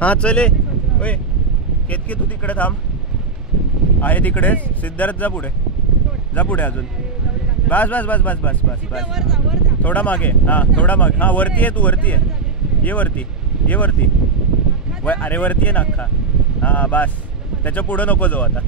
हा चले ओय केतकी तू तिकडे थांब आहे तिकडे सिद्धार्थ जा पुढे अजून बस बस बस बस बस बस बस थोडा मागे हा थोडा मागे हा वरती आहे तू वरती आहे ये वरती अरे वरती आहे ना अख्खा हा बस त्याच्या पुढे नको जाऊ आता